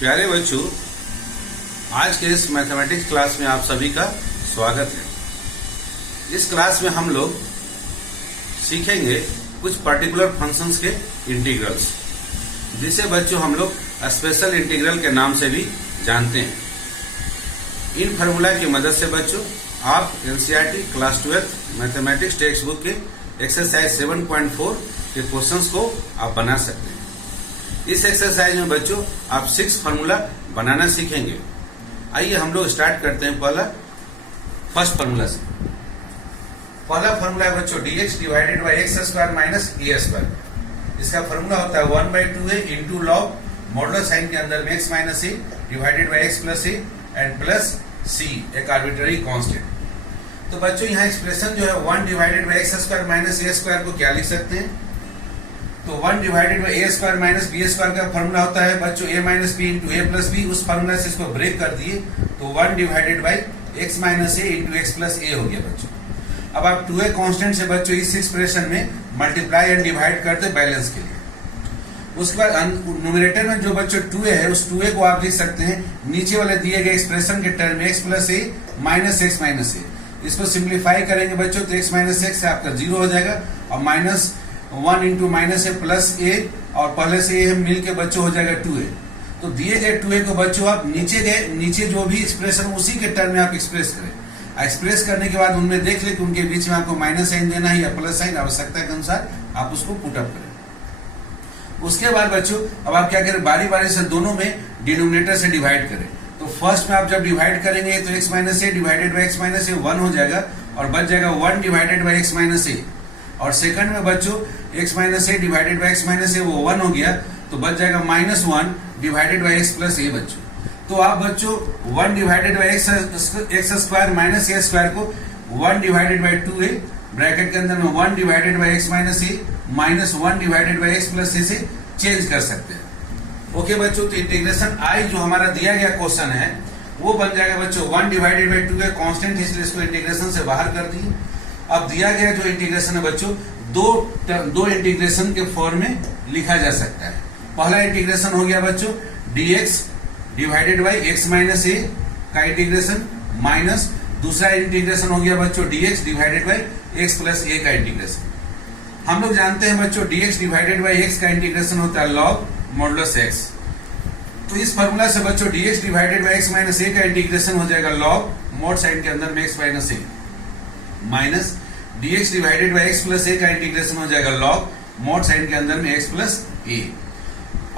प्यारे बच्चों, आज के इस मैथमेटिक्स क्लास में आप सभी का स्वागत है। इस क्लास में हम लोग सीखेंगे कुछ पर्टिकुलर फंक्शंस के इंटीग्रल्स, जिसे बच्चों हम लोग स्पेशल इंटीग्रल के नाम से भी जानते हैं। इन फार्मूला की मदद से बच्चों आप NCERT class 12 mathematics text book के एक्सरसाइज 7.4 के क्वेश्चंस को आप बना सकते हैं। इस एक्सरसाइज में बच्चों आप 6 फार्मूला बनाना सीखेंगे। आइए हम लोग स्टार्ट करते हैं फर्स्ट फार्मूला से। पहला फार्मूला है बच्चों dx divided by X square minus A square. इसका फार्मूला होता है 1/2a into log modulus sign के अंदर में x minus A divided by X plus A and plus C, एक आर्बिट्ररी कांस्टेंट। तो बच्चों यहाँ एक्सप्रेशन जो है 1 divided by X square minus A square को क्या लिख सकते हैं? तो 1 divided by A square minus B square का फॉर्मूला होता है बच्चों a minus B into A plus B. उस फॉर्मूला से इसको ब्रेक कर दिए तो 1 divided by X minus A into X plus A हो गया बच्चों। अब आप 2a कांस्टेंट से बच्चों इस एक्सप्रेशन में मल्टीप्लाई एंड डिवाइड करते बैलेंस के लिए। उसके बाद न्यूमरेटर में जो बच्चों 2a है उस 2a को आप लिख सकते हैं नीचे वाले दिए गए एक्सप्रेशन के टर्म में एक्स प्लस ए माइनस एक्स माइनस ए। इसको सिंप्लीफाई करेंगे बच्चों तो एक्स माइनस एक्स से आपका 0 हो जाएगा और minus 1 into minus a plus A और पहले से ए मिल के बच्चों हो जाएगा 2a। तो दिए गए 2a को बच्चों आप नीचे जो भी एक्सप्रेशन उसी के टर्म में आप एक्सप्रेस करें। एक्सप्रेस करने के बाद उनमें देख ले कि उनके बीच में आपको माइनस साइन देना है या प्लस साइन, आवश्यकता के अनुसार आप उसको पुटअप करें। उसके बाद बच्चों अब आप क्या करें, बारी बारी से दोनों में डिनोमिनेटर से डिवाइड करें। तो फर्स्ट में आप जब डिवाइड करेंगे तो X minus A divided by X minus A 1 हो जाएगा और बच जाएगा 1 divided by X minus A. और सेकंड में बच्चों X minus A divided by X minus A वो 1 हो गया तो बच जाएगा -1 divided by X plus A बच्चों। तो आप बच्चों 1 divided by X square minus A square को 1 डिवाइडेड बाई 2a ब्रैकेट के अंदर में 1 divided by X minus A minus 1 divided by X plus A से चेंज कर सकते हैं। ओके बच्चों, तो इंटीग्रेशन आई जो हमारा दिया गया क्वेश्चन है वो बन जाएगा बच्चों 1 डिवाइडेड बाई 2a कांस्टेंट, इसलिए इसको इंटीग्रेशन से बाहर कर दिए। अब दिया गया जो इंटीग्रेशन है बच्चों दो इंटीग्रेशन के फॉर्म में लिखा जा सकता है। पहला इंटीग्रेशन हो गया बच्चों dx divided by X minus A का इंटीग्रेशन माइनस दूसरा इंटीग्रेशन हो गया बच्चों dx divided by X plus A का इंटीग्रेशन। हम लोग जानते हैं बच्चों dx डिवाइडेड बाई एक्स का इंटीग्रेशन होता है log मॉडुलस x। तो इस फॉर्मूला से बच्चों dx divided by X minus A का इंटीग्रेशन हो जाएगा log मॉड साइन के अंदर में X minus A minus dx divided by X plus A का इंटीग्रेशन हो जाएगा log मॉड साइन के अंदर में एक्स प्लस ए।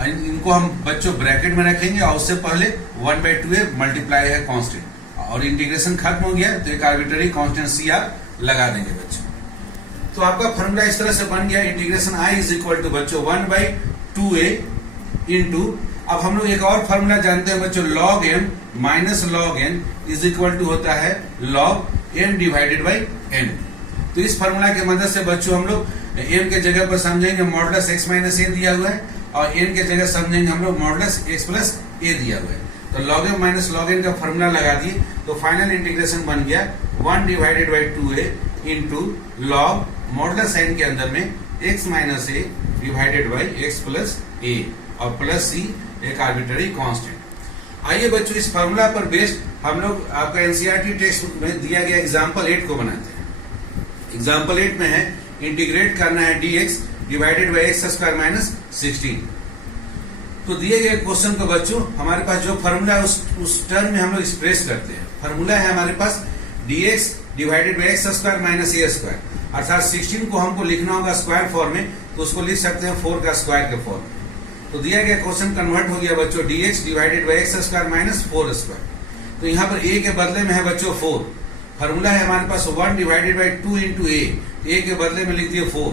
इनको हम बच्चों ब्रैकेट में रखेंगे और उससे पहले 1/2a मल्टीप्लाई है कांस्टेंट और इंटीग्रेशन खत्म हो गया तो एक आर्बिट्ररी कांस्टेंट सी आप लगा देंगे बच्चों। तो आपका फॉर्मूला इस तरह से बन गया integration i is equal to बच्चों 1/2a इंटू, अब हम लोग एक और फॉर्मूला जानते हैं बच्चों log m minus log n is equal to होता है log m divided by n। तो इस फॉर्मूला की मदद से बच्चों हम लोग m के जगह पर समझेंगे मॉडुलस x माइनस ए दिया हुआ है और n के जगह समझेंगे हम लोग मॉडुलस x प्लस ए दिया हुआ है। तो log m minus log n का फॉर्मूला लगा दिए तो फाइनल इंटीग्रेशन बन गया 1 divided by 2a into log modulus sign के अंदर में x minus A divided by X plus A और प्लस सी, एक आर्बिट्ररी कांस्टेंट। आइए बच्चों इस फॉर्मूला पर बेस्ड हम लोग आपका एनसीईआरटी टेक्स्ट बुक में दिया गया एग्जाम्पल 8 को बनाते हैं। एग्जाम्पल 8 में है इंटीग्रेट करना है dx divided by X square minus 16। तो दिए गए क्वेश्चन को बच्चों हमारे पास जो फॉर्मूला है उस टर्म में हम लोग एक्सप्रेस करते हैं। फॉर्मूला है हमारे पास dx divided by X square minus A square, अर्थात 16 को हमको लिखना होगा स्क्वायर फॉर्म में तो उसको लिख सकते हैं 4 का स्क्वायर के फॉर्म में। तो दिया गया क्वेश्चन कन्वर्ट हो गया बच्चों dx divided by X square minus 4 square. तो यहाँ पर a के बदले में है बच्चों 4। फॉर्मूला है हमारे पास 1 डिवाइडेड बाई 2 इंटू a के बदले में लिख दिए 4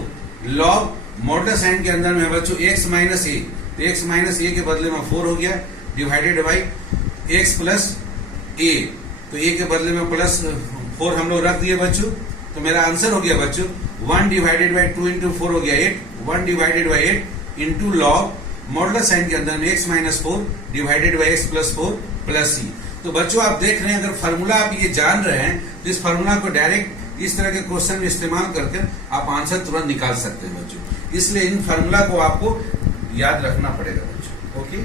लॉग मॉडुलस साइन के अंदर में है बच्चों x माइनस ए, तो x माइनस ए के बदले में 4 हो गया डिवाइडेड बाई x प्लस ए, तो a के बदले में प्लस 4 हम लोग रख दिए बच्चों। तो मेरा आंसर हो गया बच्चों 1 डिवाइडेड बाई 2 इंटू 4 हो गया 8, 1 divided by 8 into log modulus sign के अंदर में x minus 4 divided by x plus 4 plus C. तो बच्चों आप देख रहे हैं अगर फॉर्मूला आप ये जान रहे हैं तो इस फॉर्मूला को डायरेक्ट इस तरह के क्वेश्चन में इस्तेमाल करके आप आंसर तुरंत निकाल सकते हैं बच्चों। इसलिए इन फॉर्मूला को आपको याद रखना पड़ेगा बच्चों। ओके,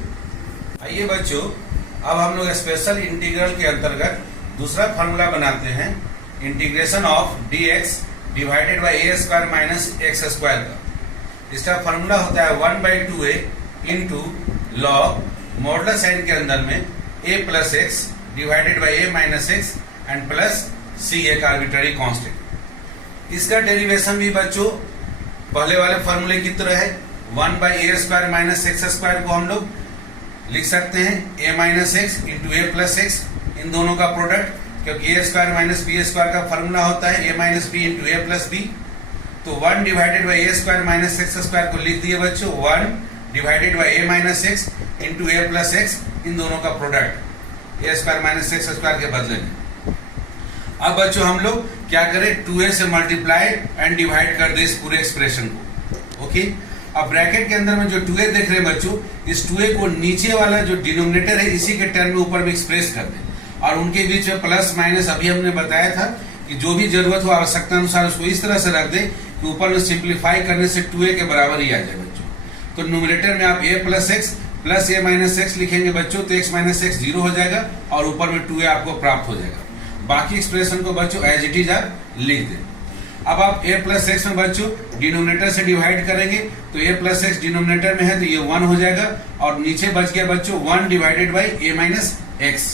आइए बच्चों, अब हम लोग स्पेशल इंटीग्रल के अंतर्गत दूसरा फॉर्मूला बनाते हैं, integration of dx divided by A square minus X square का। इसका फॉर्मूला होता है 1/2a into log modulus sign के अंदर में a plus x divided by a minus x and plus c एक आर्बिट्ररी कांस्टेंट। इसका डेरिवेशन भी बच्चों पहले वाले फॉर्मूले की तरह है। 1/a square minus X square को हम लोग लिख सकते हैं a minus X into A plus X, इन दोनों का प्रोडक्ट, क्योंकि A square minus B square का फॉर्मूला होता है a minus B into A plus B. तो 1 divided by A square minus X square को लिख दिए बच्चों 1 divided by A minus X into A plus X, इन दोनों का product A square minus X square के बदले में। अब बच्चों हम लोग क्या करें, 2a से मल्टीप्लाई एंड डिवाइड कर दे इस पूरे एक्सप्रेशन को। ओके, अब ब्रैकेट के अंदर में जो 2a देख रहे हैं बच्चों, इस 2a को नीचे वाला जो डिनोमिनेटर है इसी के टर्म में ऊपर में एक्सप्रेस कर दें, और उनके बीच में प्लस माइनस अभी हमने बताया था कि जो भी जरूरत हो आवश्यकता अनुसार उसको इस तरह से रख दें कि ऊपर में सिंप्लीफाई करने से 2a के बराबर ही आ जाए बच्चों। तो न्यूमरेटर में आप a plus x plus a minus x लिखेंगे बच्चों, तो x माइनस एक्स 0 हो जाएगा और ऊपर में 2a आपको प्राप्त हो जाएगा। बाकी एक्सप्रेशन को बच्चों एज इट इज आप लिख दें। अब आप a प्लस एक्स में बच्चों डिनोमिनेटर से डिवाइड करेंगे, तो a प्लस एक्स डिनोमिनेटर में है तो ये 1 हो जाएगा, और नीचे बच गया बच्चों 1 divided by a minus x.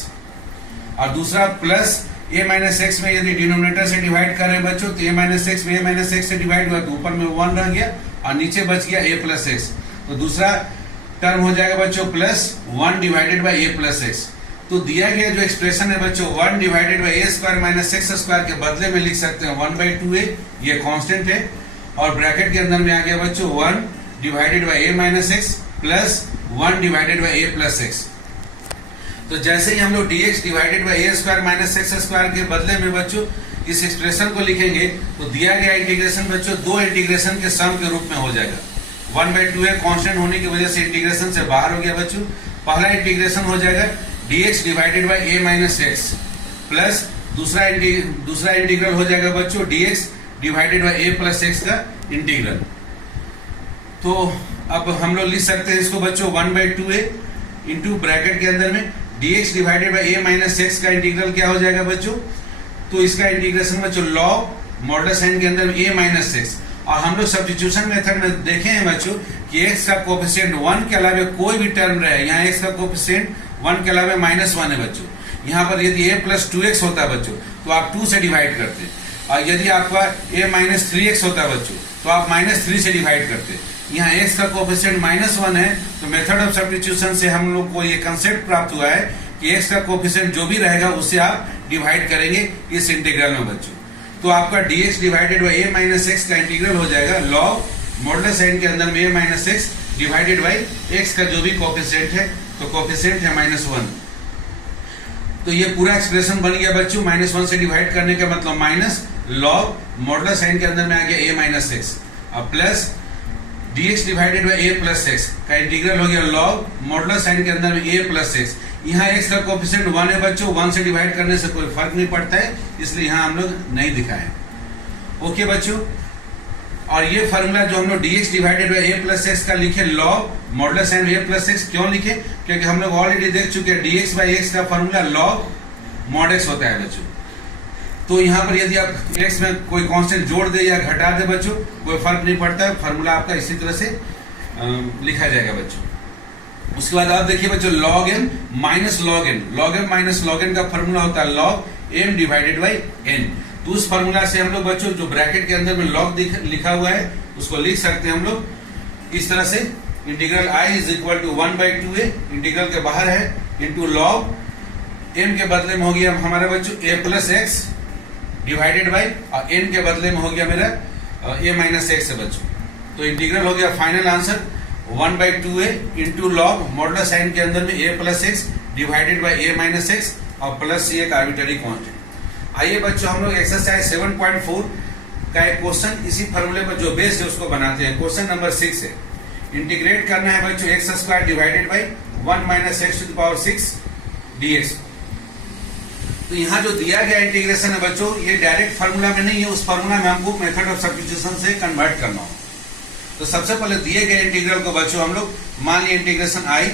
और दूसरा प्लस a माइनस एक्स में यदि डिनोमिनेटर से डिवाइड कर रहे हैं बच्चों, तो a माइनस एक्स में a माइनस एक्स से डिवाइड हुआ तो ऊपर में 1 रह गया और नीचे बच गया a प्लस एक्स। तो दूसरा टर्म हो जाएगा बच्चों plus 1 divided by a plus x. तो दिया गया जो एक्सप्रेशन है बच्चों 1 divided by a square minus X square के बदले में लिख सकते हैं 1/2a, ये कांस्टेंट है, और ब्रैकेट के अंदर में आ गया बच्चों 1 divided by a minus x plus 1 divided by a plus x. तो जैसे ही हम लोग dx divided by a square minus X square के बदले में बच्चों इस एक्सप्रेशन को लिखेंगे, तो दिया गया इंटीग्रेशन बच्चों दो इंटीग्रेशन के सम के रूप में हो जाएगा। 1/2a कांस्टेंट होने की वजह से इंटीग्रेशन से बाहर हो गया बच्चों। पहला इंटीग्रेशन हो जाएगा dx divided by a minus x plus दूसरा इंटीग्रल हो जाएगा बच्चों dx divided by a plus x का इंटीग्रल। तो अब हम लोग लिख सकते हैं इसको बच्चों 1/2a इंटू ब्रैकेट के अंदर में dx divided by a minus x का इंटीग्रल क्या हो जाएगा बच्चों, तो इसका इंटीग्रेशन बच्चों लॉग मॉडुलस साइन के अंदर में a माइनस एक्स। और हम लोग सब्स्टिट्यूशन मेथड में देखे हैं बच्चों कि x का कोएफिशिएंट 1 के अलावा कोई भी टर्म रहे, यहाँ x का कोएफिशिएंट 1 के अलावा -1 है बच्चों। यहाँ पर यदि a प्लस 2x होता है बच्चों तो आप 2 से डिवाइड करते, और यदि आपका a माइनस 3x होता है बच्चों तो आप -3 से डिवाइड करते। यहाँ x का कोएफिशिएंट -1 है, तो मेथड ऑफ सब्स्टिट्यूशन से हम लोग को ये कंसेप्ट प्राप्त हुआ है कि x का कोएफिशिएंट जो भी रहेगा उससे आप डिवाइड करेंगे इस इंटीग्रल में बच्चों। तो आपका dx divided by a minus x का इंटीग्रल हो जाएगा लॉग मॉडुलस साइन के अंदर में a minus x divided by x का जो भी कोएफिशिएंट है, तो कोएफिशिएंट है -1। तो ये पूरा एक्सप्रेशन बन गया बच्चों, -1 से डिवाइड करने का मतलब माइनस लॉग मॉडुलस साइन के अंदर में आ गया a माइनस एक्स, अब plus dx divided by a plus x का इंटीग्रल हो गया लॉग मॉडुलस साइन के अंदर में a प्लस एक्स। यहाँ x का कोएफिशिएंट 1 है बच्चों, 1 से डिवाइड करने से कोई फर्क नहीं पड़ता है, इसलिए यहाँ हम लोग नहीं दिखाए। ओके बच्चों, और ये फार्मूला जो हम लोग dx divided by a plus x का लिखे log modulus sign a plus x क्यों लिखे, क्योंकि हम लोग ऑलरेडी देख चुके हैं dx बाई x का फार्मूला लॉग मॉड x होता है बच्चों। तो यहाँ पर यदि आप x में कोई कांस्टेंट जोड़ दे या घटा दे बच्चों कोई फर्क नहीं पड़ता है, फार्मूला आपका इसी तरह से लिखा जाएगा बच्चों। उसके बाद आप देखिए बच्चों log m minus log n, log m minus log n का फार्मूला होता है log m divided by n। तो उस फार्मूला से हम लोग बच्चों जो ब्रैकेट के अंदर में log लिखा हुआ है उसको लिख सकते हैं हम लोग इस तरह से, integral i is equal to 1/2a, integral के बाहर है, इंटू log m के बदले में हो गया हमारा बच्चों a plus x divided by, और n के बदले में हो गया मेरा a माइनस एक्स है बच्चों। तो इंटीग्रल हो गया final answer 1/2a into log modulus sign के अंदर में a plus x divided by a minus x और प्लस c एक आर्बिट्ररी कांस्टेंट। आइए बच्चों हम लोग एक्सरसाइज 7.4 का एक क्वेश्चन इसी फार्मूले पर जो बेस्ड है उसको बनाते हैं। क्वेश्चन नंबर 6 है, इंटीग्रेट करना है बच्चों x square divided by 1 minus x to the power 6 dx। तो यहाँ जो दिया गया इंटीग्रेशन है बच्चों ये डायरेक्ट फार्मूला में नहीं है, उस फार्मूला में हमको मेथड ऑफ सब्स्टिट्यूशन से कन्वर्ट करना हो। तो सबसे पहले दिए गए इंटीग्रल को बच्चों हम लोग मान लिया integration i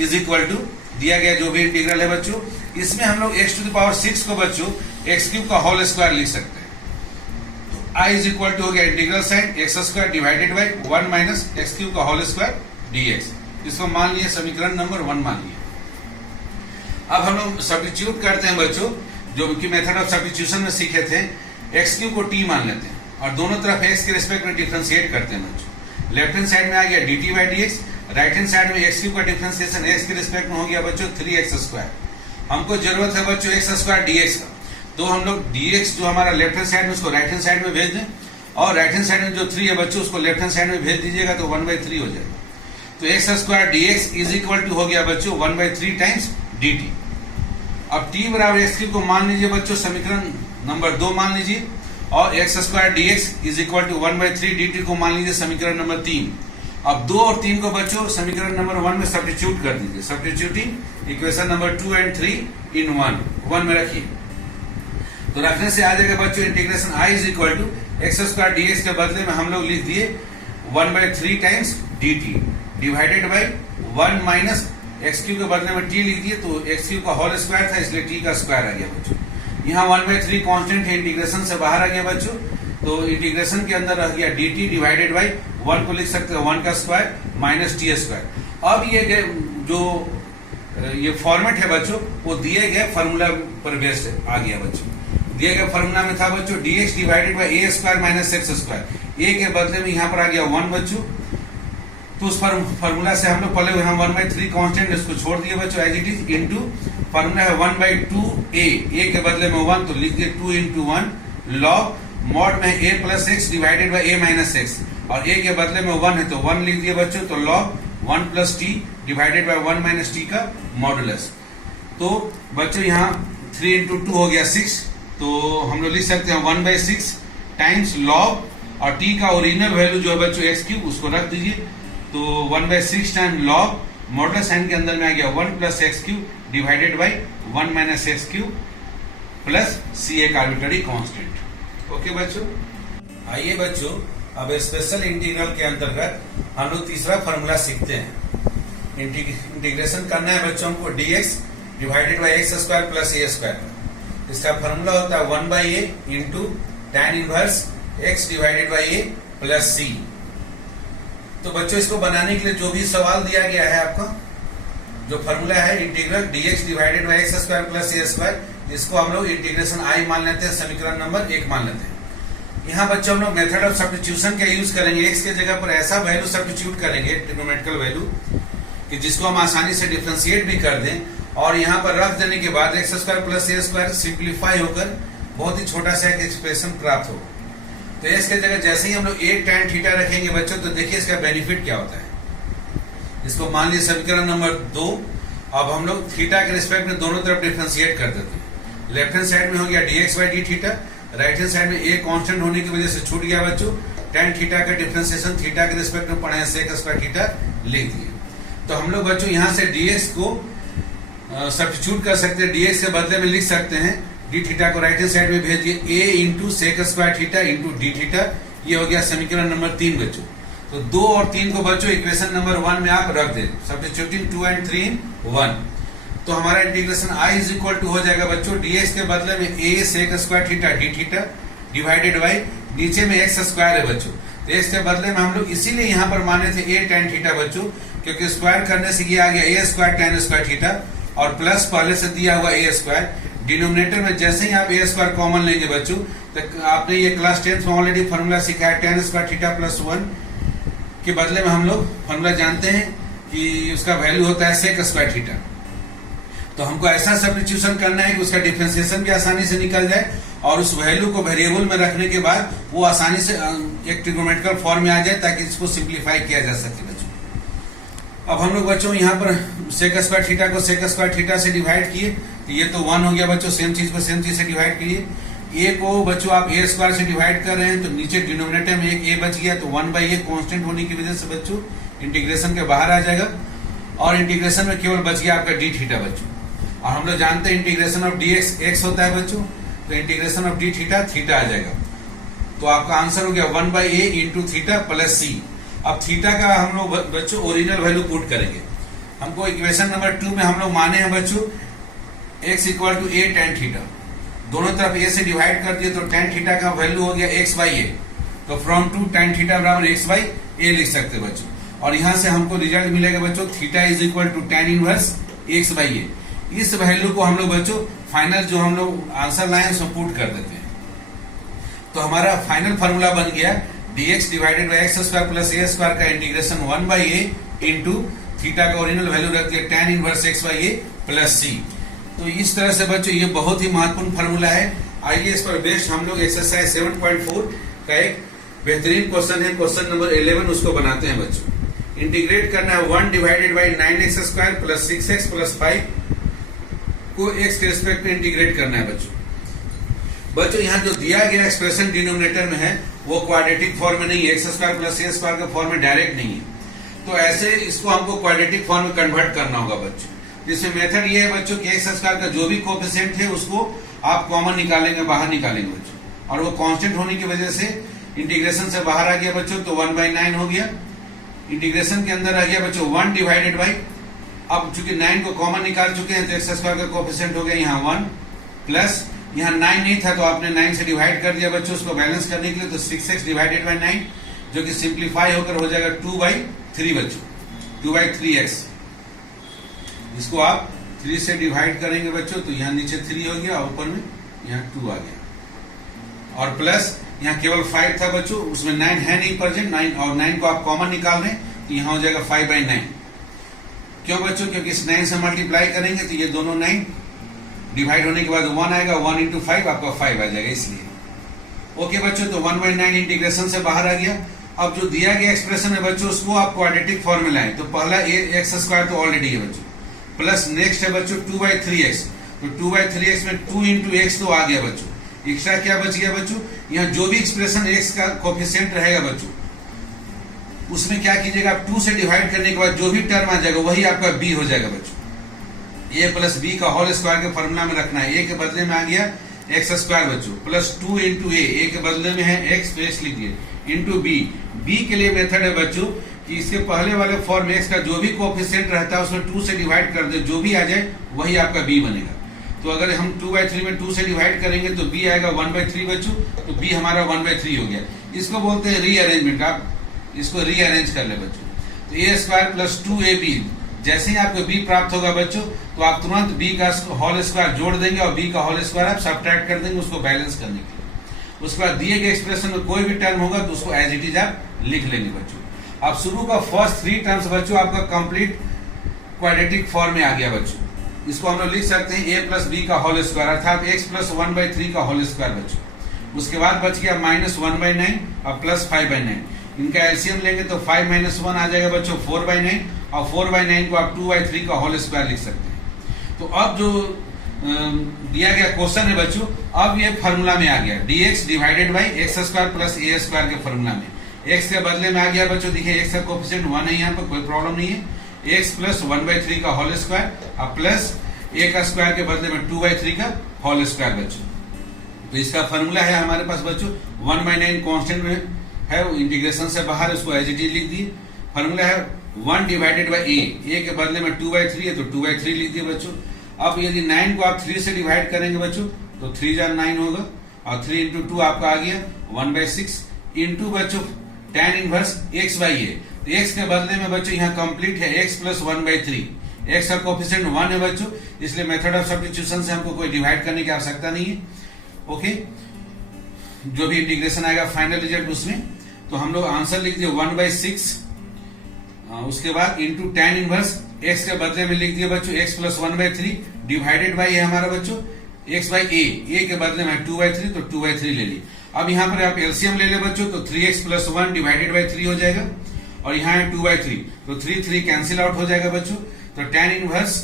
is equal to दिया गया जो भी इंटीग्रल है बच्चों, इसमें हम लोग x टू द पावर 6 को बच्चों एक्स क्यूब का होल स्क्वायर लिख सकते हैं। तो i इज इक्वल टू हो गया integral sine x square divided by 1 minus x cube का होल स्क्वायर dx। इसको मान लिया समीकरण नंबर 1 मान लिया। अब हम लोग सब्स्टिट्यूट करते हैं बच्चों, जो कि मेथड ऑफ सब्स्टिट्यूशन में सीखे थे। एक्स क्यूब को t मान लेते हैं और दोनों तरफ x के रिस्पेक्ट में डिफरेंशिएट करते हैं बच्चों। लेफ्ट हैंड साइड में आ गया dt by dx, right hand side में एक्स क्यूब का डिफरेंशिएशन x के रिस्पेक्ट में हो गया बच्चों 3x स्क्वायर। हमको जरूरत है बच्चों x स्क्वायर dx का, तो हम लोग dx जो हमारा लेफ्ट हैंड साइड में उसको राइट हैंड साइड में भेज दें, और राइट हैंड साइड में जो 3 है बच्चों उसको लेफ्ट हैंड साइड में भेज दीजिएगा तो 1/3 हो जाएगा। तो x square dx is equal to हो गया बच्चों 1/3 टाइम्स dt। अब t बराबर एक्स क्यूब को मान लीजिए बच्चों, समीकरण नंबर 2 मान लीजिए, और x square dx is equal to 1/3 dt को मान लीजिए समीकरण नंबर 3। अब 2 और 3 को बच्चों समीकरण नंबर 1 में सब्स्टिट्यूट कर दीजिए। Substituting equation number 2 and 3 in 1 में रखिए, तो रखने से आ जाएगा बच्चों integration i is equal to x square dx के बदले में हम लोग लिख दिए 1/3 times dt divided by 1 minus x cube के बदले में t लिख दिए, तो एक्स क्यूब का होल स्क्वायर था इसलिए t का स्क्वायर आ गया बच्चों। यहाँ 1/3 कांस्टेंट है, इंटीग्रेशन से बाहर आ गया बच्चों, तो इंटीग्रेशन के अंदर रह गया dt डिवाइडेड बाई 1 को लिख सकते हैं 1 का स्क्वायर माइनस t स्क्वायर। अब ये जो ये फॉर्मेट है बच्चों वो दिए गए फार्मूला पर बेस्ड आ गया बच्चों। दिए गए फार्मूला में था बच्चों dx divided by a square minus x square, a के बदले में यहाँ पर आ गया 1 बच्चों। तो उस फार्मूला से हम लोग पहले यहाँ 1/3 कांस्टेंट इसको छोड़ दिए बच्चों as it is, into formula है 1/2a, a के बदले में 1 तो लिख दिए 2 into 1 log मॉड में a plus x divided by a minus x, और a के बदले में 1 है तो 1 लिख दिए बच्चों, तो log 1 plus t divided by 1 minus t का मॉडुलस। तो बच्चों यहाँ 3 into 2 हो गया 6, तो हम लोग लिख सकते हैं 1/6 टाइम्स log, और t का ओरिजिनल वैल्यू जो है बच्चों एक्स क्यूब उसको रख दीजिए, तो 1/6 टाइम log मॉडुलस साइन के अंदर में आ गया 1 plus x cube divided by 1 minus x cube plus c एक आर्बिट्ररी कांस्टेंट। ओके बच्चों, आइए बच्चों अब स्पेशल इंटीग्रल के अंतर्गत हम लोग तीसरा फार्मूला सीखते हैं। इंटीग्रेशन करना है बच्चों हमको dx divided by X square plus a square. इसका फार्मूला होता है 1/a into tan inverse x divided by a plus c। तो बच्चों इसको बनाने के लिए जो भी सवाल दिया गया है आपका, जो फार्मूला है integral dx divided by X square plus a square, इसको हम लोग इंटीग्रेशन i मान लेते हैं, समीकरण नंबर 1 मान लेते हैं। यहाँ बच्चों हम लोग मेथड ऑफ सब्स्टिट्यूशन का यूज करेंगे, x के जगह पर ऐसा वैल्यू सब्स्टिट्यूट करेंगे ट्रिग्नोमेट्रिकल वैल्यू कि जिसको हम आसानी से डिफरेंशिएट भी कर दें, और यहाँ पर रख देने के बाद x square plus a square simplify होकर बहुत ही छोटा सा एक एक्सप्रेशन प्राप्त हो। तो इसके जगह जैसे ही हम लोग एक tan थीटा रखेंगे बच्चों, तो देखिए इसका बेनिफिट क्या होता है। इसको मान लीजिए समीकरण नंबर 2। अब हम लोग थीटा के रिस्पेक्ट में दोनों तरफ डिफरेंशिएट कर देते हैं। लेफ्ट हैंड साइड में हो गया dx by D theta, right hand side में a कांस्टेंट होने की वजह से छूट गया बच्चों, tan थीटा का डिफरेंशिएशन थीटा के रिस्पेक्ट में पढ़े sec स्क्वायर थीटा लिख दिए। तो हम लोग बच्चों यहाँ से dx को सब्स्टिट्यूट कर सकते हैं, dx के बदले में लिख सकते हैं डी थीटा को राइट हैंड साइड में भेज दिए a into sec square theta into D theta, ये हो गया समीकरण नंबर 3 बच्चों। तो 2 और 3 को बच्चों इक्वेशन नंबर 1 में आप रख दें, सब्स्टिट्यूटिंग 2 and 3 in 1। तो हमारा integration i is equal to हो जाएगा बच्चों dx के बदले में a sec square theta d theta divided by नीचे में x स्क्वायर है बच्चों, तो x के बदले में हम लोग इसीलिए यहाँ पर माने थे a tan थीटा बच्चों, क्योंकि स्क्वायर करने से ये आ गया a square tan square theta, और प्लस पहले से दिया हुआ a स्क्वायर। डिनोमिनेटर में जैसे ही आप a स्क्वायर कॉमन लेंगे बच्चों, तो आपने ये क्लास 10 में ऑलरेडी फार्मूला सीखा है, tan स्क्वायर थीटा प्लस 1 के बदले में हम लोग फार्मूला जानते हैं कि उसका वैल्यू होता है सेक स्क्वायर थीटा। तो हमको ऐसा सब्स्टिट्यूशन करना है कि उसका डिफरेंशिएशन भी आसानी से निकल जाए, और उस वैल्यू को वेरिएबल में रखने के बाद वो आसानी से एक ट्रिग्नोमेट्रिकल फॉर्म में आ जाए, ताकि इसको सिंप्लीफाई किया जा सके बच्चों। अब हम लोग बच्चों यहाँ पर सेक स्क्वायर थीटा को सेक स्क्वायर थीटा से डिवाइड किए, तो ये तो 1 हो गया बच्चों, सेम चीज को सेम चीज से डिवाइड किए। a को बच्चों आप a स्क्वायर से डिवाइड कर रहे हैं, तो नीचे डिनोमिनेटर में एक a बच गया, तो 1/a कांस्टेंट होने की वजह से बच्चों इंटीग्रेशन के बाहर आ जाएगा, और इंटीग्रेशन में केवल बच गया आपका डी थीटा बच्चों। और हम लोग जानते हैं इंटीग्रेशन ऑफ dx x होता है बच्चों, तो integration of D theta theta आ जाएगा। तो आपका आंसर हो गया 1/a into theta plus c। अब थीटा का हम लोग बच्चों ओरिजिनल वैल्यू पुट करेंगे। हमको इक्वेशन नंबर 2 में हम लोग माने हैं बच्चों x equal to a tan theta, दोनों तरफ a से डिवाइड कर दिए तो tan थीटा का वैल्यू हो गया x बाई a, तो फ्रॉम टू tan थीटा बराबर x बाई a लिख सकते हैं बच्चों। और यहां से हमको रिजल्ट मिलेगा बच्चों theta is equal to tan inverse x by a। इस वैल्यू को हम लोग बच्चों फाइनल जो हम लोग आंसर लाए उसमें पुट कर देते हैं, तो हमारा फाइनल फार्मूला बन गया dx divided by X square plus a square का integration 1 by a into theta का ओरिजिनल वैल्यू रख दिया tan inverse x by a plus c। तो इस तरह से बच्चों ये बहुत ही महत्वपूर्ण फार्मूला है। आइए इस पर बेस्ड हम लोग एक्सरसाइज 7.4 का एक बेहतरीन क्वेश्चन है, क्वेश्चन नंबर 11, उसको बनाते हैं बच्चों। इंटीग्रेट करना है 1 divided by 9x square plus 6x plus 5 को x के रिस्पेक्ट में इंटीग्रेट करना है बच्चों। यहाँ जो दिया गया एक्सप्रेशन डिनोमिनेटर में है वो क्वाड्रेटिक फॉर्म में नहीं है, एक्स स्क्वायर प्लस ए स्क्वायर के फॉर्म में डायरेक्ट नहीं है, तो ऐसे इसको हमको क्वाड्रेटिक फॉर्म में कन्वर्ट करना होगा बच्चों। जिसमें मेथड ये है बच्चों कि एक्स स्क्वायर का जो भी कोफिशिएंट है उसको आप कॉमन निकालेंगे, बाहर निकालेंगे बच्चों, और वो कांस्टेंट होने की वजह से इंटीग्रेशन से बाहर आ गया बच्चों, तो 1/9 हो गया। इंटीग्रेशन के अंदर आ गया बच्चों 1 डिवाइडेड बाई, अब चूंकि 9 को कॉमन निकाल चुके हैं तो एक्स स्क्वायर का कोफिशिएंट हो गया यहाँ 1 प्लस, यहाँ 9 नहीं था तो आपने 9 से डिवाइड कर दिया बच्चों उसको बैलेंस करने के लिए, तो 6x डिवाइडेड बाई 9 जो कि सिंप्लीफाई होकर हो जाएगा 2/3 बच्चों, 2/3x। इसको आप 3 से डिवाइड करेंगे बच्चों तो यहाँ नीचे 3 हो गया, ऊपर में यहाँ 2 आ गया, और प्लस यहाँ केवल 5 था बच्चों, उसमें 9 है नहीं प्रेजेंट, 9 और 9 को आप कॉमन निकाल रहे हैं तो यहाँ हो जाएगा 5/9। क्यों बच्चों? क्योंकि इस 9 से मल्टीप्लाई करेंगे तो ये दोनों 9 डिवाइड होने के बाद 1 आएगा, 1 इंटू 5 आपका 5 आ जाएगा, इसलिए ओके बच्चों। तो 1/9 इंटीग्रेशन से बाहर आ गया। अब जो दिया गया एक्सप्रेशन है बच्चों उसको आप क्वाड्रेटिक फॉर्म में लाएं, तो पहला एक्स स्क्वायर तो ऑलरेडी है बच्चों, प्लस नेक्स्ट है बच्चों 2/3x, तो 2/3x में 2 इंटू एक्स तो आ गया बच्चों, एक्स्ट्रा क्या बच गया बच्चों, यहाँ जो भी एक्सप्रेशन x का कोफिशिएंट रहेगा बच्चों उसमें क्या कीजिएगा आप 2 से डिवाइड करने के बाद जो भी टर्म आ जाएगा वही आपका b हो जाएगा बच्चों। a प्लस b का होल स्क्वायर के फॉर्मूला में रखना है, a के बदले में आ गया एक्स स्क्वायर बच्चों, प्लस 2 इंटू a के बदले में है x, तो x लीजिए, इंटू b के लिए मेथड है बच्चों कि इसके पहले वाले फॉर्म x का जो भी कोफिशिएंट रहता है उसमें 2 से डिवाइड कर दे, जो भी आ जाए वही आपका b बनेगा। तो अगर हम 2/3 में 2 से डिवाइड करेंगे तो b आएगा 1/3 बच्चों, तो b हमारा 1/3 हो गया। इसको बोलते हैं रीअरेंजमेंट, आप इसको रीअरेंज कर ले बच्चों। तो a स्क्वायर प्लस 2ab, जैसे ही आपको b प्राप्त होगा बच्चों तो आप तुरंत b का होल स्क्वायर जोड़ देंगे और b का होल स्क्वायर आप सब्ट्रैक्ट कर देंगे उसको बैलेंस करने के लिए। उसके बाद दिए गए एक्सप्रेशन में कोई भी टर्म होगा तो उसको एज इट इज आप लिख लेंगे बच्चों। अब शुरू का फर्स्ट 3 टर्म्स बच्चों आपका कंप्लीट क्वाड्रेटिक फॉर्म में आ गया बच्चों। इसको हम लोग लिख सकते हैं a प्लस b का होल स्क्वायर, अर्थात x प्लस 1/3 का होल स्क्वायर बच्चों। उसके बाद बच गया -1/9 और प्लस 5/9, इनका एलसीएम लेंगे तो 5 - 1 आ जाएगा बच्चों 4/9, और 4/9 को आप 2/3 का होल स्क्वायर लिख सकते हैं। तो अब जो दिया गया क्वेश्चन है बच्चों, अब ये फॉर्मूला में आ गया dx divided by X square plus a square के फॉर्मूला में। x के बदले में आ गया बच्चों, देखिए x का कोफिशिएंट 1 है, यहाँ पर कोई प्रॉब्लम नहीं है, x प्लस 1/3 का होल स्क्वायर और प्लस a का स्क्वायर के बदले में 2/3 का होल स्क्वायर बच्चों। तो इसका फॉर्मूला है हमारे पास बच्चों 1/9 कांस्टेंट में है, इंटीग्रेशन से बाहर उसको एज इट इज लिख दिए। फॉर्मूला है 1 डिवाइडेड बाई a के बदले में 2/3 है तो 2/3 लिख दिए बच्चों। अब यदि 9 को आप 3 से डिवाइड करेंगे बच्चों तो 3 × 9 होगा, और 3 इंटू 2 आपका आ गया 1/6 इंटू बच्चों tan inverse x by a। तो x के बदले में बच्चों यहाँ कंप्लीट है x प्लस 1/3, x का कोफिशिएंट 1 है बच्चों, इसलिए मेथड ऑफ सब्स्टिट्यूशन से हमको कोई डिवाइड करने की आवश्यकता नहीं है। ओके, जो भी इंटीग्रेशन आएगा फाइनल रिजल्ट उसमें, तो हम लोग आंसर लिख दिए 1/6, उसके बाद इंटू tan इनवर्स x के बदले में लिख दिया बच्चों x प्लस 1/3 डिवाइडेड बाई है हमारा बच्चों x बाई a के बदले में 2/3 तो 2/3 ले ली। अब यहाँ पर आप एलसीएम ले ले बच्चों तो 3x प्लस 1 डिवाइडेड बाई 3 हो जाएगा, और यहाँ है 2/3 तो 3 कैंसिल आउट हो जाएगा बच्चों। तो tan इनवर्स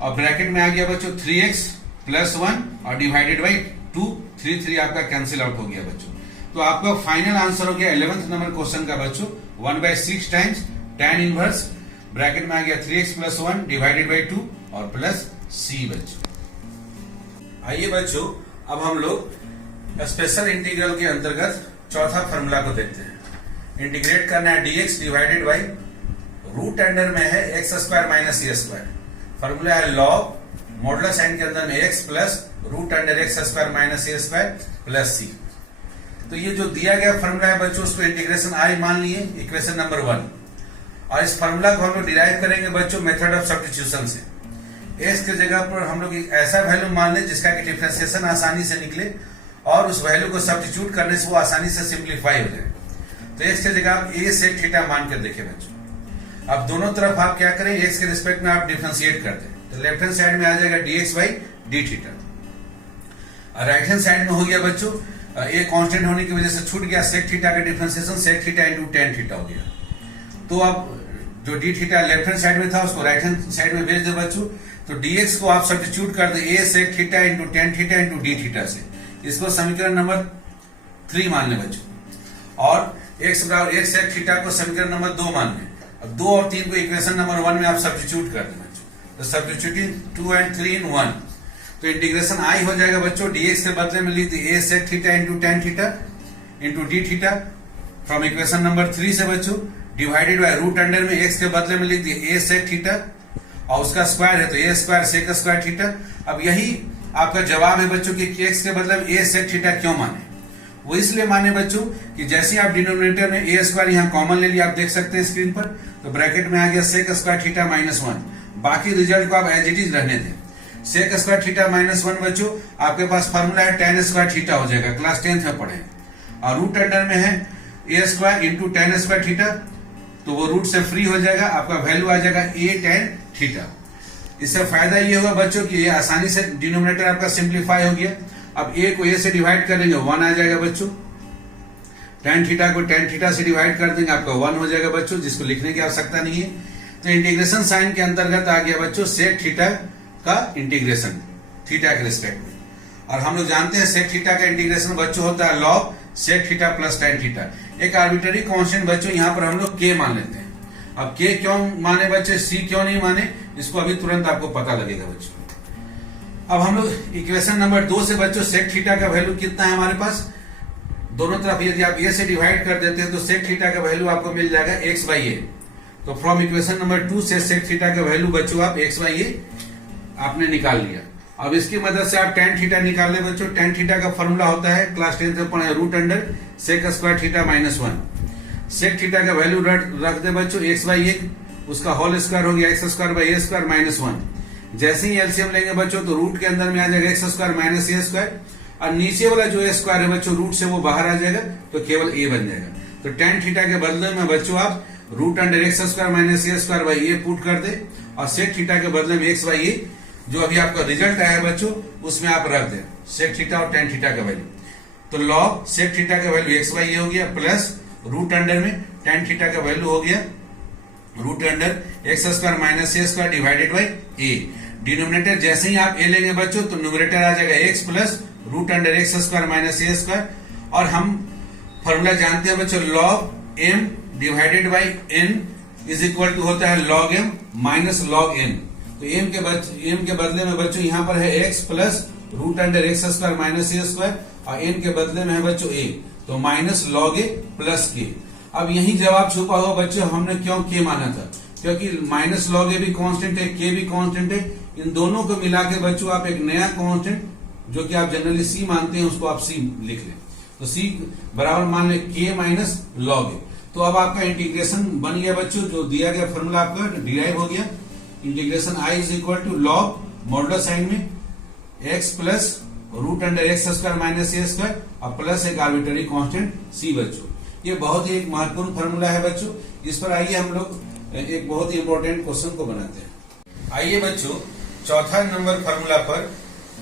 और ब्रैकेट में आ गया बच्चों 3x प्लस 1 और डिवाइडेड बाई 2, 3 आपका कैंसिल आउट हो गया बच्चों। तो आपका फाइनल आंसर हो गया 11th नंबर क्वेश्चन का बच्चों 1/6 टाइम्स tan इनवर्स, ब्रैकेट में आ गया 3x प्लस 1 डिवाइडेड बाई 2 और प्लस c बच्चों। आइए बच्चों अब हम लोग स्पेशल इंटीग्रल के अंतर्गत चौथा फॉर्मूला को देखते हैं। इंटीग्रेट करना है dx divided by root under में है एक्स स्क्वायर माइनस ए स्क्वायर। फॉर्मूला है लॉग मॉडुलर साइन के अंदर में x plus root under x square minus ए स्क्वायर प्लस सी। तो ये जो दिया गया फॉर्मूला है बच्चों, उसको इंटीग्रेशन आई मान लिए, इक्वेशन नंबर 1। और इस फॉर्मूला को हम लोग डिराइव करेंगे बच्चों मेथड ऑफ सब्स्टिट्यूशन से। एक्स की जगह पर हम लोग ऐसा वैल्यू मान लें जिसका कि डिफरेंशिएशन आसानी से निकले और उस वैल्यू को सब्स्टिट्यूट करने से वो आसानी से सिंप्लीफाई हो जाए। तो एक्स की जगह आप ए सेक थीटा मान कर देखें बच्चों। अब दोनों तरफ आप क्या करें, एक्स के रिस्पेक्ट में आप डिफरेंशिएट कर दें, तो लेफ्ट हैंड साइड में आ जाएगा dx बाई डी थीटा। और राइट हैंड साइड में हो गया बच्चों, ए कांस्टेंट होने की वजह से छूट गया, सेक थीटा का differentiation sec theta into tan theta हो गया। तो अब जो d theta left hand side में था उसको राइट हैंड साइड में भेज दे बच्चों। तो dx को आप सब्स्टिट्यूट कर दे A sec theta into tan theta into D theta से। इसको समीकरण नंबर 3 मान ले बच्चों। और x बराबर एक सेक थीटा को समीकरण नंबर 2 मान ले। अब 2 और 3 को इक्वेशन नंबर 1 में आप सब्स्टिट्यूट कर दें बच्चों। तो सब्स्टिट्यूटिंग 2 and 3 in 1, तो इंटीग्रेशन आई हो जाएगा बच्चों। dx के बदले में लिख दी A sec theta into tan theta into D theta from equation number 3 से बच्चों, डिवाइडेड बाय रूट अंडर में x के बदले में लिख दी ए सेक थीटा और उसका स्क्वायर है तो ए स्क्वायर सेक स्क्वायर थीटा। अब यही आपका जवाब है बच्चों कि x के बदले में ए सेक थीटा क्यों माने। वो इसलिए माने बच्चों कि जैसे आप डिनोमिनेटर में ए स्क्वायर यहाँ कॉमन ले लिया, आप देख सकते हैं स्क्रीन पर, तो ब्रैकेट में आ गया सेक स्क्वायर थीटा माइनस 1। बाकी रिजल्ट को आप एज इट इज रहने दें। सेक स्क्वायर थीटा माइनस 1 बच्चों आपके पास फॉर्मूला है टेन स्क्वायर थीटा हो जाएगा, क्लास 10th में पढ़े। और रूट अंडर में है A square into tan square theta, तो वो रूट से फ्री हो जाएगा, आपका वैल्यू आ जाएगा ए टेन थीटा। इससे फायदा ये होगा बच्चों कि ये आसानी से डिनोमिनेटर आपका सिंप्लीफाई हो गया। अब ए को ए से डिवाइड करेंगे 1 आ जाएगा बच्चों, टेन थीटा को टेन थीटा से डिवाइड कर देंगे आपका 1 हो जाएगा बच्चों, जिसको लिखने की आवश्यकता नहीं है। तो इंटीग्रेशन साइन के अंतर्गत आ गया बच्चों सेक थीटा का इंटीग्रेशन थीटा के रिस्पेक्ट में। और हम लोग जानते हैं सेक थीटा का इंटीग्रेशन बच्चों होता है log sec theta plus tan theta. एक आर्बिट्ररी कांस्टेंट बच्चों यहाँ पर हम लोग के मान लेते हैं। अब के क्यों माने बच्चे, सी क्यों नहीं माने, इसको अभी तुरंत आपको पता लगेगा बच्चों। अब हम लोग इक्वेशन नंबर 2 से बच्चों सेक थीटा का वैल्यू कितना है हमारे पास, दोनों तरफ यदि आप ए से डिवाइड कर देते हैं तो सेक थीटा का वैल्यू आपको मिल जाएगा एक्स बाई ए। तो फ्रॉम इक्वेशन नंबर 2 से सेक थीटा का वैल्यू बच्चों आप एक्स बाई ए आपने निकाल लिया। अब इसकी मदद से आप टेन थीटा निकाल ले बच्चों। टेन थीटा का फॉर्मूला होता है क्लास 10th में पढ़े, root under sec square theta minus 1। Sec theta का वैल्यू रख दे बच्चों एक्स बाई ए, उसका होल स्क्वायर हो गया x square by A square minus 1। जैसे ही एलसीएम लेंगे बच्चों तो रूट के अंदर में आ जाएगा एक्स स्क्वायर माइनस ए स्क्वायर, और नीचे वाला जो ए स्क्वायर है बच्चों रूट से वो बाहर आ जाएगा तो केवल ए बन जाएगा। तो टेन थीटा के बदले में बच्चों आप root under x square minus A square by a put कर दे, और सेक थीटा के बदले में एक्स बाई ए जो अभी आपका रिजल्ट आया है बच्चों उसमें आप रख दें सेक थीटा और टेन थीटा का वैल्यू। तो लॉग सेक थीटा का वैल्यू एक्स बाई ए हो गया प्लस रूट अंडर में टेन थीटा का वैल्यू हो गया root under x square minus A square divided by a. Denominator जैसे ही आप ए लेंगे बच्चों तो न्यूमरेटर आ जाएगा x plus root under x square minus ए स्क्वायर। और हम फॉर्मूला जानते हैं बच्चों log m divided by n is equal to होता है log m minus log n. तो एम के बदले में बच्चों यहाँ पर है x plus root under x square minus ए स्क्वायर, और एन के बदले में है बच्चों ए, तो माइनस लॉग ए प्लस के। अब यही जवाब छुपा हुआ बच्चों, हमने क्यों के माना था, क्योंकि माइनस लॉग ए भी कांस्टेंट है, के भी कांस्टेंट है। इन दोनों को मिला के बच्चों आप एक नया कांस्टेंट जो कि आप जनरली सी मानते हैं उसको आप सी लिख लें। तो सी बराबर मान लें के माइनस लॉग ए। तो अब आपका इंटीग्रेशन बन गया बच्चों, जो दिया गया फॉर्मूला आपका डिराइव हो गया। Integration I is equal to log modular sign में x plus root under x square minus ए स्क्वायर और प्लस एक आर्बिट्ररी कांस्टेंट सी बच्चों। ये बहुत ही एक महत्वपूर्ण फॉर्मूला है बच्चों। इस पर आइए हम लोग एक बहुत ही इंपॉर्टेंट क्वेश्चन को बनाते हैं। आइए बच्चों चौथा नंबर फॉर्मूला पर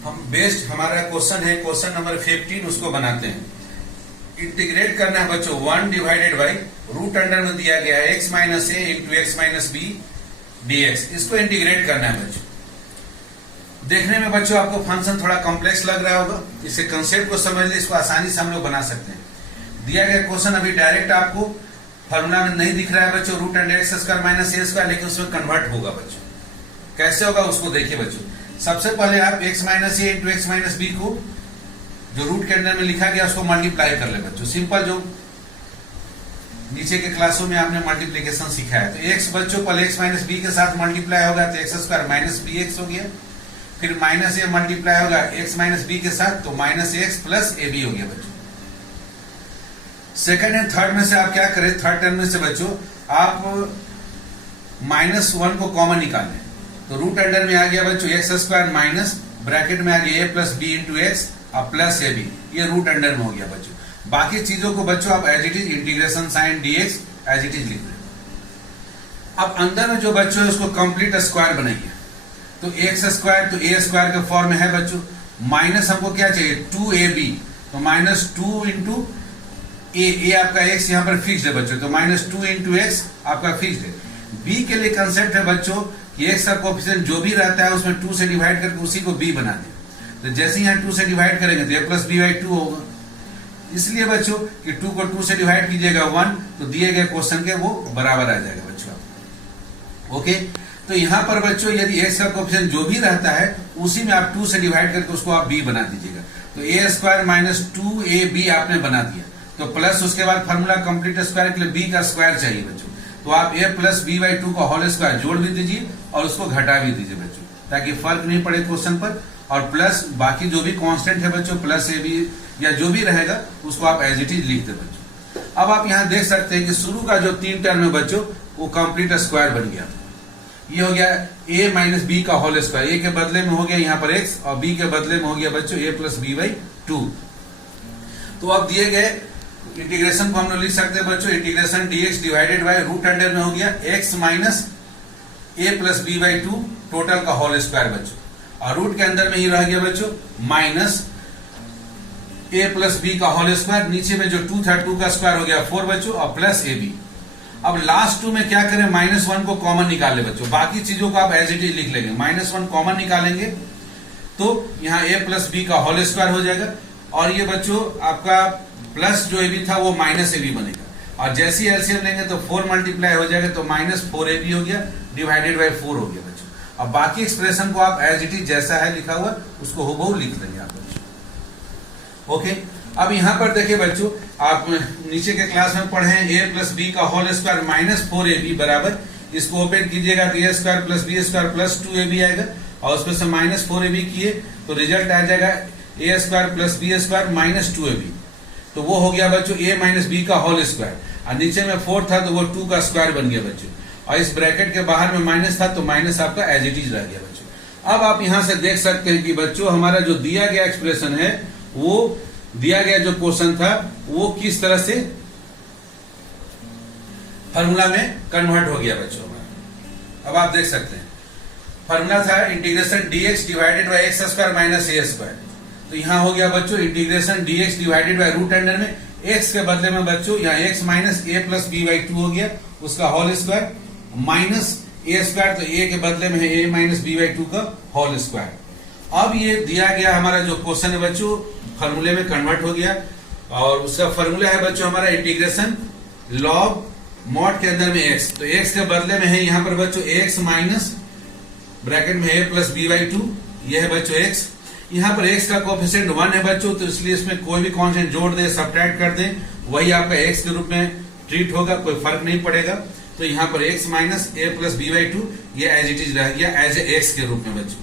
हम बेस्ड हमारा क्वेश्चन है क्वेश्चन नंबर 15, उसको बनाते हैं। इंटीग्रेट करना है बच्चों 1 डिवाइडेड बाई रूट अंडर में दिया गया है एक्स माइनस ए into x minus b dx. इसको इंटीग्रेट करना है बच्चों। देखने में बच्चों आपको फंक्शन थोड़ा कॉम्प्लेक्स लग रहा होगा, इसके कंसेप्ट को समझ ले, इसको आसानी से हम लोग बना सकते हैं। दिया गया क्वेश्चन अभी डायरेक्ट आपको फॉर्मूला में नहीं दिख रहा है बच्चों, root under x square minus ए स्क्वायर, लेकिन उसमें कन्वर्ट होगा बच्चों। कैसे होगा उसको देखिए बच्चों। सबसे पहले आप एक्स माइनस ए इंटू एक्स माइनस बी को जो रूट के अंदर में लिखा गया उसको मल्टीप्लाई कर ले बच्चों। सिंपल जो नीचे के क्लासों में आपने मल्टीप्लीकेशन सीखा है। तो एक्स बच्चों पहले एक्स माइनस बी के साथ मल्टीप्लाई होगा तो x square minus b x हो गया, फिर माइनस ए मल्टीप्लाई होगा एक्स माइनस बी के साथ तो minus x plus a b हो गया बच्चों। सेकंड एंड थर्ड में से आप क्या करें, थर्ड टर्म में से बच्चों आप -1 को कॉमन निकाल लें, तो रूट अंडर में आ गया बच्चों एक्स स्क्वायर माइनस ब्रैकेट में आ गया a plus b into x और प्लस ए बी, ये रूट अंडर में हो गया बच्चों। बाकी चीजों को बच्चों आप as it is integration sign dx as it is लिख रहे। अब अंदर में जो बच्चों है उसको कंप्लीट स्क्वायर बनाइए, तो एक्स स्क्वायर तो ए स्क्वायर के फॉर्म में है बच्चों, माइनस हमको क्या चाहिए 2ab, तो -2 इंटू ए आपका एक्स यहाँ पर फिक्स्ड है बच्चों, तो -2 इंटू एक्स आपका फिक्स्ड है। बी के लिए कंसेप्ट है बच्चों कि एक्स का कोएफिशिएंट जो भी रहता है उसमें 2 से डिवाइड करके उसी को बी बना दे, तो जैसे यहाँ 2 से डिवाइड करेंगे तो a प्लस बी बाई 2 होगा। इसलिए बच्चों कि 2 को 2 से डिवाइड कीजिएगा 1, तो दिए गए क्वेश्चन के वो बराबर आ जाएगा बच्चों। ओके, तो यहाँ पर बच्चों यदि एक्स का कोएफिशिएंट जो भी रहता है उसी में आप 2 से डिवाइड करके उसको आप बी बना दीजिएगा, तो ए स्क्वायर माइनस 2ab आपने बना दिया, तो प्लस उसके बाद फॉर्मूला कंप्लीट स्क्वायर के लिए बी का स्क्वायर चाहिए बच्चों, तो आप a प्लस बी बाई 2 का होल स्क्वायर जोड़ भी दीजिए और उसको घटा भी दीजिए बच्चों, ताकि फर्क नहीं पड़े क्वेश्चन पर, और प्लस बाकी जो भी कांस्टेंट है बच्चों प्लस ए बी या जो भी रहेगा उसको आप एज इट इज लिख दे बच्चों। अब आप यहाँ देख सकते हैं कि शुरू का जो 3 टर्म है बच्चों वो कंप्लीट स्क्वायर बन गया, ये हो गया a माइनस बी का होल स्क्वायर, ए के बदले में हो गया यहाँ पर x और b के बदले में हो गया बच्चों a प्लस बी बाई 2। तो अब दिए गए इंटीग्रेशन को हम लोग लिख सकते हैं बच्चों, integration dx divided by root under में हो गया x minus a plus b by 2 total का होल स्क्वायर बच्चों, और रूट के अंदर में ही रह गया बच्चों माइनस a प्लस बी का होल स्क्वायर, नीचे में जो 2 था 2 का स्क्वायर हो गया 4 बच्चों और प्लस ab। अब लास्ट 2 में क्या करें, -1 को कॉमन निकाल ले बच्चों, बाकी चीजों को आप एज इट इज लिख लेंगे, -1 कॉमन निकालेंगे तो यहाँ a प्लस बी का होल स्क्वायर हो जाएगा, और ये बच्चों आपका प्लस जो ab था वो माइनस ab बनेगा, और जैसे ही एलसीएम लेंगे तो 4 मल्टीप्लाई हो जाएगा तो -4ab हो गया डिवाइडेड बाय 4 हो गया बच्चों। अब बाकी एक्सप्रेशन को आप एज इट इज जैसा है लिखा हुआ उसको हूबहू लिख देंगे आप बच्चों। ओके, अब यहाँ पर देखिए बच्चों आप नीचे के क्लास में पढ़े a प्लस बी का होल स्क्वायर -4ab बराबर, इसको ओपन कीजिएगा तो a square plus b square plus 2ab आएगा, और उसमें से -4ab किए तो रिजल्ट आ जाएगा a square plus b square -2ab, तो वो हो गया बच्चों a माइनस बी का होल स्क्वायर, और नीचे में 4 था तो वो 2 का स्क्वायर बन गया बच्चों, और इस ब्रैकेट के बाहर में माइनस था तो माइनस आपका एज इट इज रह गया बच्चों। अब आप यहां से देख सकते हैं कि बच्चों हमारा जो दिया गया एक्सप्रेशन है वो दिया गया जो क्वेश्चन था वो किस तरह से फॉर्मूला में कन्वर्ट हो गया बच्चों हमारा। अब आप देख सकते हैं फॉर्मूला था integration dx divided by x square minus A square, तो यहाँ हो गया बच्चों integration dx divided by root under में x के बदले में बच्चों यहाँ x minus a plus b by 2 हो गया, उसका होल स्क्वायर माइनस ए स्क्वायर, तो a के बदले में है a माइनस बी बाई 2 का होल स्क्वायर। अब ये दिया गया हमारा जो क्वेश्चन है बच्चों फॉर्मूले में कन्वर्ट हो गया, और उसका फॉर्मूला है बच्चों हमारा इंटीग्रेशन लॉग मॉड के अंदर में x, तो x के बदले में है यहाँ पर बच्चों x माइनस ब्रैकेट में a प्लस बी बाई 2, यह है बच्चों x। यहाँ पर x का कोएफिशिएंट 1 है बच्चों, तो इसलिए इसमें कोई भी कांस्टेंट जोड़ दे सब्ट्रैक्ट कर दे वही आपका x के रूप में ट्रीट होगा, कोई फर्क नहीं पड़ेगा। तो यहाँ पर x minus a plus b by 2 ये एज इट इज रह गया एज ए x के रूप में बच्चों।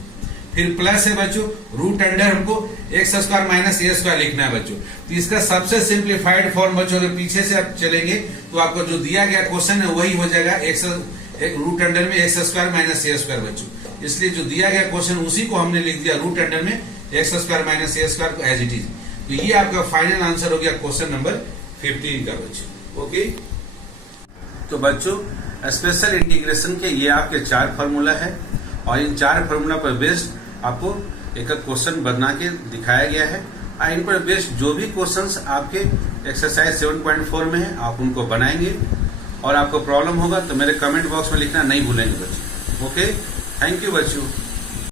फिर प्लस है बच्चों रूट अंडर हमको एक्स स्क्वायर माइनस ए स्क्वायर लिखना है बच्चों, तो इसका सबसे सिंप्लीफाइड फॉर्म बच्चों अगर पीछे से आप चलेंगे तो आपको जो दिया गया क्वेश्चन है वही हो जाएगा एक्स रूट अंडर में एक्स स्क्वायर माइनस ए स्क्वायर बच्चों, इसलिए जो दिया गया क्वेश्चन उसी को हमने लिख दिया रूट अंडर में एक्स स्क्वायर माइनस ए स्क्वायर को एज इट इज। तो ये आपका फाइनल आंसर हो गया क्वेश्चन नंबर 15 का बच्चों। ओके, तो बच्चों स्पेशल इंटीग्रेशन के ये आपके 4 फार्मूला है, और इन 4 फार्मूला पर बेस्ड आपको एक क्वेश्चन बना के दिखाया गया है, और इन पर बेस्ड जो भी क्वेश्चंस आपके एक्सरसाइज 7.4 में है आप उनको बनाएंगे, और आपको प्रॉब्लम होगा तो मेरे कमेंट बॉक्स में लिखना नहीं भूलेंगे बच्चों। ओके, थैंक यू बच्चों।